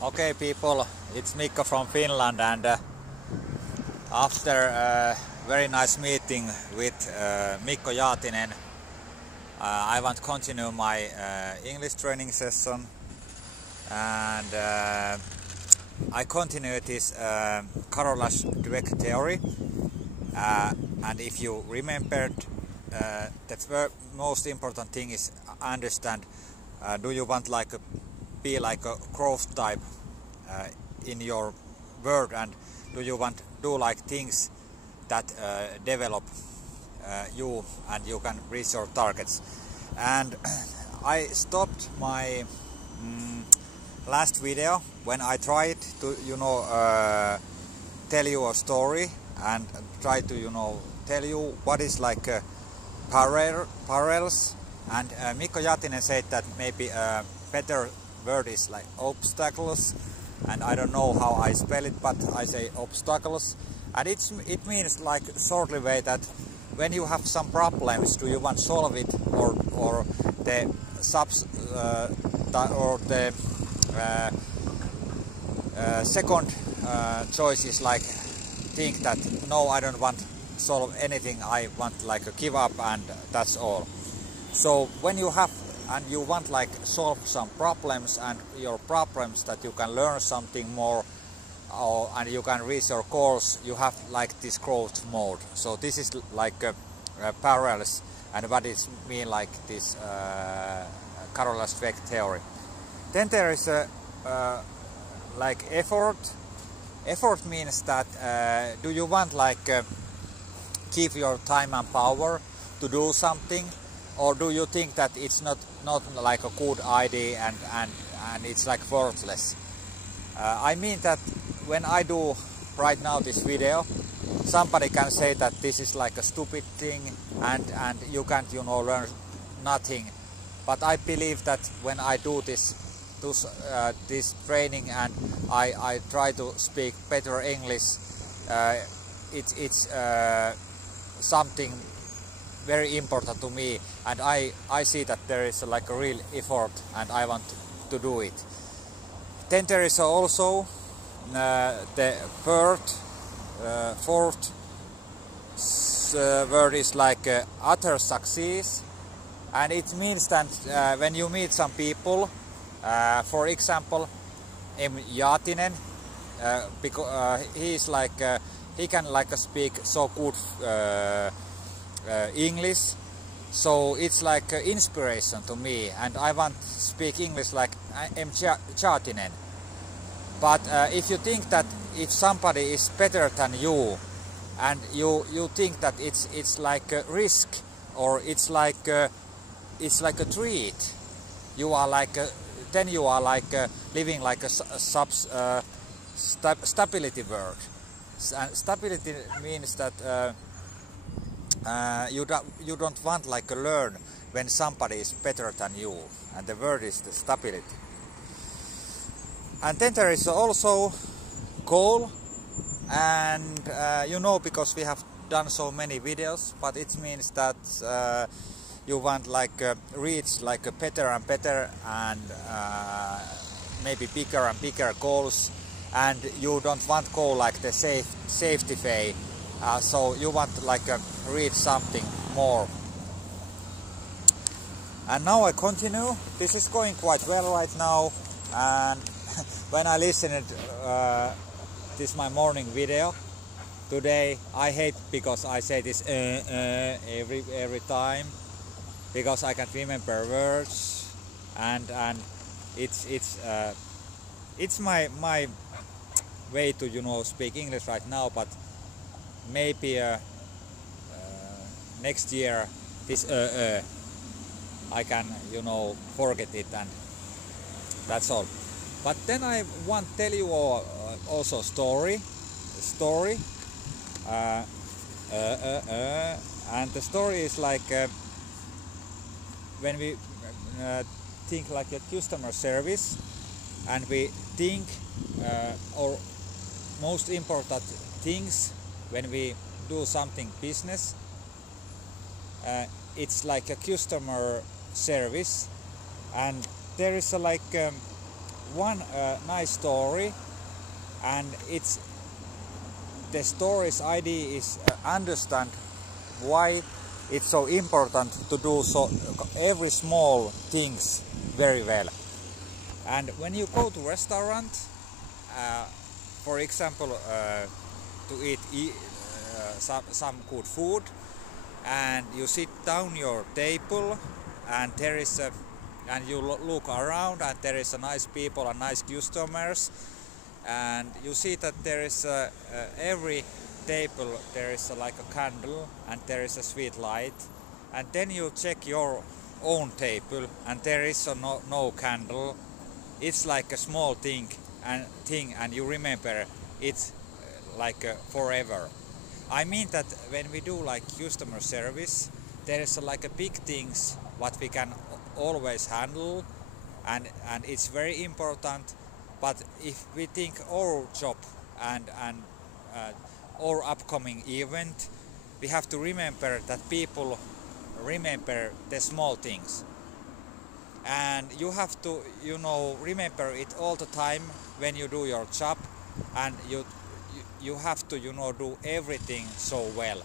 Okay people, it's Mikko from Finland, and after a very nice meeting with Mikko Jaatinen, I want to continue my English training session, and I continue this Carola's Dweck theory, and if you remembered, the most important thing is understand, do you want be like a growth type in your world, and do you want to do like things that develop you and you can reach your targets. And I stopped my last video when I tried to tell you a story and try to tell you what is like parallels, and Mikko Jaatinen said that maybe a better word is like obstacles, and I don't know how I spell it, but I say obstacles, and it means like shortly way that when you have some problems, do you want to solve it, or the second choice is like think that no, I don't want to solve anything, I want like give up and that's all. So when you have and you want like solve some problems, and your problems that you can learn something more, and you can reach your goals, you have like this growth mode. So this is like parallels, and what it mean like this Carola's Dweck theory. Then there is a like effort. Effort means that do you want like give your time and power to do something, or do you think that it's not like a good idea and it's like worthless? I mean that when I do right now this video, somebody can say that this is like a stupid thing and you can't learn nothing. But I believe that when I do this training and I try to speak better English, it's something very important to me, and I see that there is like a real effort and I want to do it. Then there is also the fourth word is like utter success, and it means that when you meet some people, for example M. Jaatinen, because he is like he can like speak so good English, so it's like inspiration to me, and I want to speak English like M. Jaatinen. But if you think that if somebody is better than you, and you think that it's like a risk, or it's like a treat, you are like then you are like living like a stability world. And stability means that you don't want like learn when somebody is better than you, and the word is the stability. And then there is also goal, and because we have done so many videos, but it means that you want like reach like a better and better, and maybe bigger and bigger goals, and you don't want go like the safety phase. So you want like read something more. And now I continue. This is going quite well right now, and when I listened this my morning video today, I hate because I say this every time, because I can't remember words, and it's my way to speak English right now, but maybe next year this I can forget it, and that's all. But then I want to tell you also story, and the story is like when we think like a customer service, and we think or most important things when we do something business, it's like a customer service, and there is a like one nice story, and the story's idea is understand why it's so important to do so every small things very well. And when you go to restaurant, for example, to eat some good food, and you sit down your table, and there is and you look around, and there is a nice people and nice customers, and you see that there is every table there is like a candle and there is a sweet light, and then you check your own table and there is no candle. It's like a small thing and you remember it's like forever. I mean that when we do like customer service, there is like a big things what we can always handle, and it's very important. But if we think our job and our upcoming event, we have to remember that people remember the small things, and you have to remember it all the time when you do your job, and you have to do everything so well,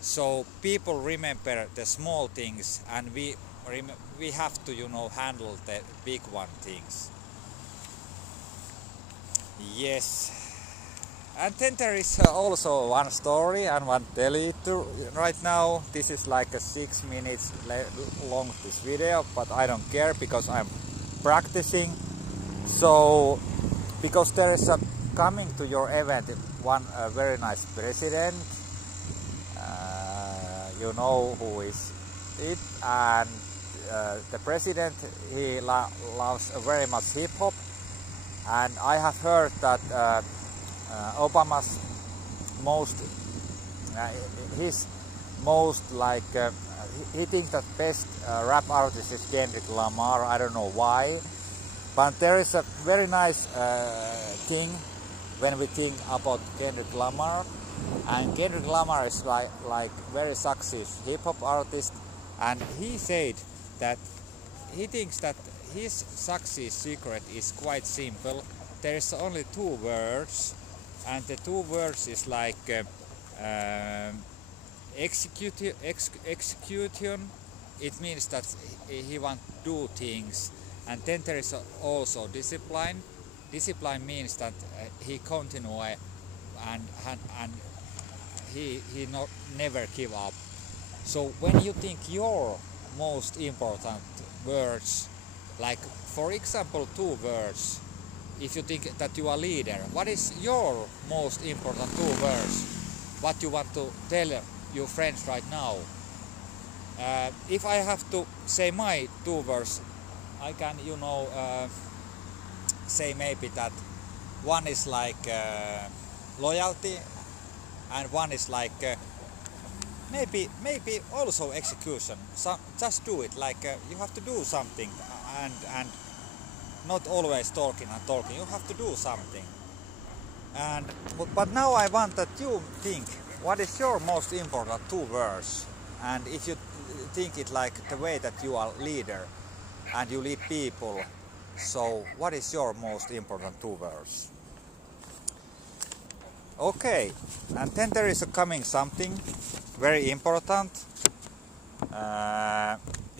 so people remember the small things, and we have to handle the big one things. Yes. And then there is also one story I want to tell you right now. This is like a 6 minutes long this video, but I don't care because I'm practicing. So because there is coming to your event one very nice president, you know who is it, and the president, he loves very much hip hop, and I have heard that Obama's his most like he thinks that best rap artist is Kendrick Lamar. I don't know why, but there is a very nice thing when we think about Kendrick Lamar, and Kendrick Lamar is like very successful hip hop artist, and he said that he thinks that his success secret is quite simple. There is only 2 words. And the 2 words is like execution. It means that he wants to do things. And then there is also discipline. Discipline means that he continue and he never give up. So when you think your most important words, like for example 2 words, if you think that you are a leader, what is your most important 2 words? What you want to tell your friends right now? If I have to say my 2 words, I can, say maybe that one is like loyalty, and one is like maybe also execution. Just do it. Like you have to do something, and not always talking and talking. You have to do something. But now I want that you think what is your most important 2 words, and if you think it like the way that you are a leader and you lead people, so what is your most important 2 words? Okay, and then there is coming something very important.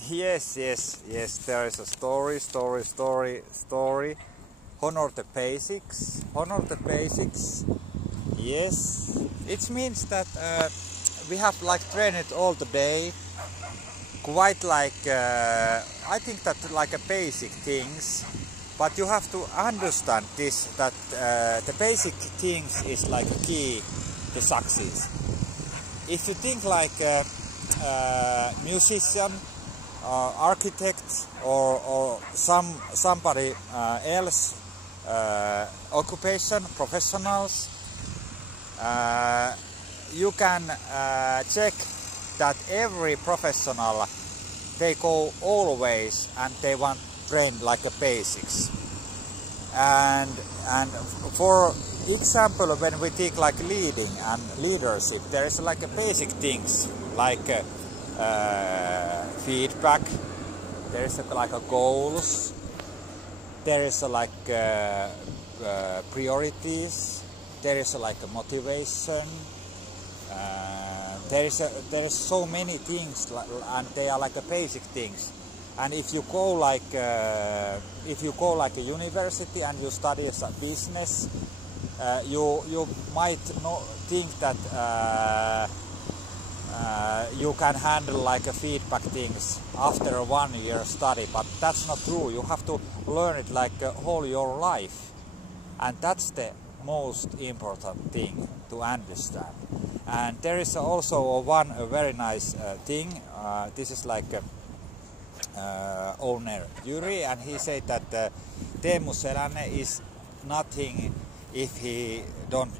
Yes, there is a story. Honor the basics. Yes, it means that we have like trained it all the day. Quite like I think that like a basic things, but you have to understand this, that the basic things is like key to success. If you think like musician, architect, or somebody else occupation professionals, you can check that every professional, they go always and they want train like a basics, and for example when we think like leading and leadership, there is like a basic things like feedback, there is like a goals, there is priorities, there is a motivation, there is so many things, and they are like a basic things. And if you go like a university and you study as a business, you might think that you can handle like a feedback things after a 1 year study, but that's not true. You have to learn it like whole your life, and that's the most important thing to understand. And there is also one very nice thing. This is like owner Yuri, and he said that Teemu Selänne is nothing if he don't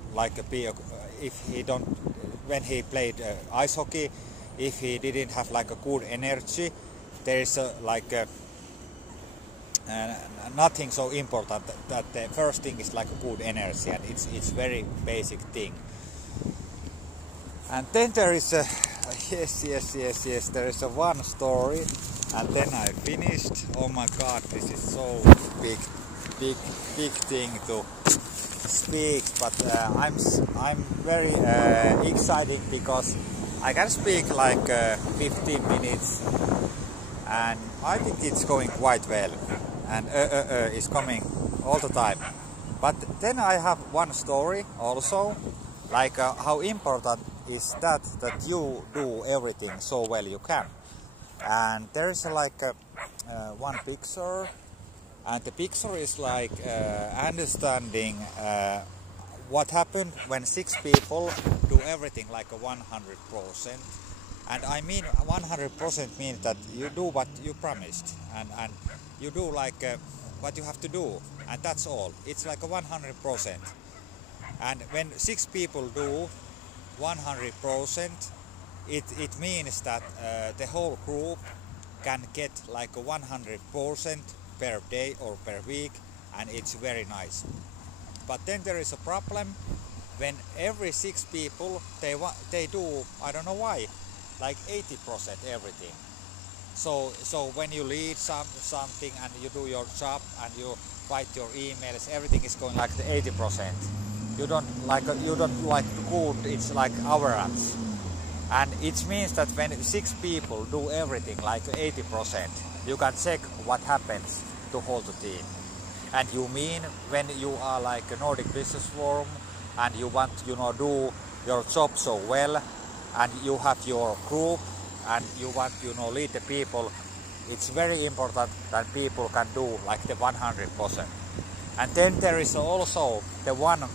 when he played ice hockey, if he didn't have like a good energy. There is nothing so important that the first thing is like a good energy, and it's very basic thing. And then there is a yes, there is a one story, and then I finished. Oh my god, this is so big thing to speak, but I'm very excited because I can speak like 15 minutes, and I think it's going quite well, and is coming all the time. But then I have one story also, like how important is that you do everything so well you can. And there is like one picture, and the picture is like understanding what happened when 6 people do everything like a 100%. And I mean 100% means that you do what you promised, and you do like what you have to do, and that's all. It's like a 100%. And when 6 people do 100%, it means that the whole group can get like a 100% per day or per week, and it's very nice. But then there is a problem when every 6 people they do, I don't know why, like 80% everything. So when you lead something and you do your job and you write your emails, everything is going like the 80%. You don't like good, it's like average. And it means that when 6 people do everything like 80%, you can check what happens to whole the team. And you mean when you are like a Nordic Business Forum and you want do your job so well, and you have your group and you want lead the people, it's very important that people can do like the 100%. And then there is also the one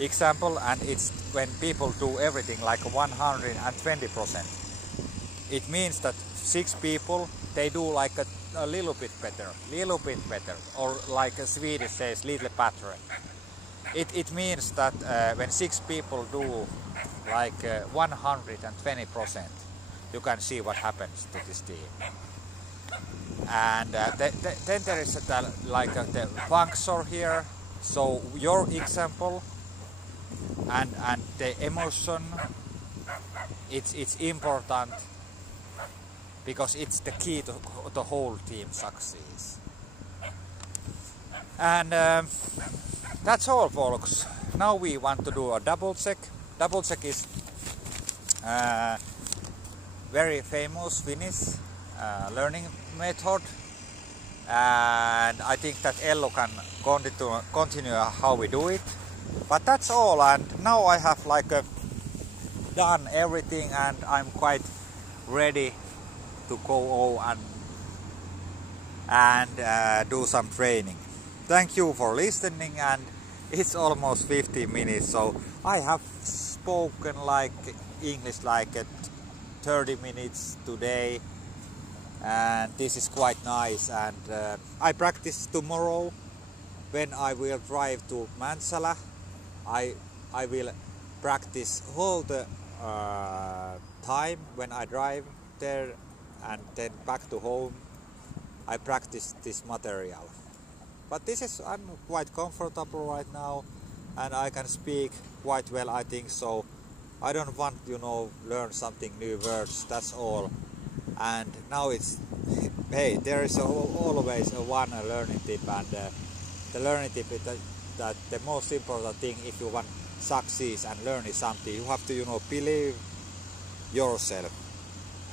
example, and it's when people do everything like 120%. It means that 6 people, they do like a little bit better, or like a Swedish says, little better. It means that when 6 people do like 120%, you can see what happens to this team. And then there is the function here. So your example and the emotion, it's important, because it's the key to the whole team success. And that's all, folks. Now we want to do a double check. Double check is very famous Finnish learning method, and I think that Ello can continue how we do it. But that's all, and now I have like done everything, and I'm quite ready to go and do some training. Thank you for listening, and it's almost 15 minutes, so I have spoken like English like 30 minutes today, and this is quite nice. And I practice tomorrow when I will drive to Mäntsälä. I will practice all the time when I drive there, and then back to home I practice this material. But I'm quite comfortable right now, and I can speak quite well, I think so. I don't want learn something new words, that's all. And now it's hey, there is always one learning tip, and the learning tip is that the most important thing if you want succeed and learn something, you have to believe yourself,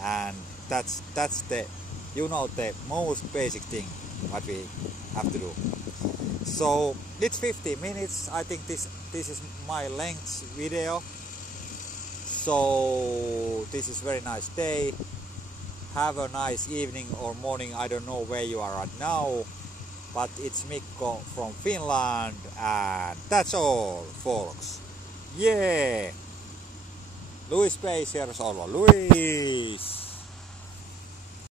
and that's the the most basic thing what we have to do. So it's 15 minutes. I think this is my length video. So this is very nice day. Have a nice evening or morning. I don't know where you are right now, but it's Mikko from Finland, and that's all, folks. Yeah. Luis Pays here solo. Luis.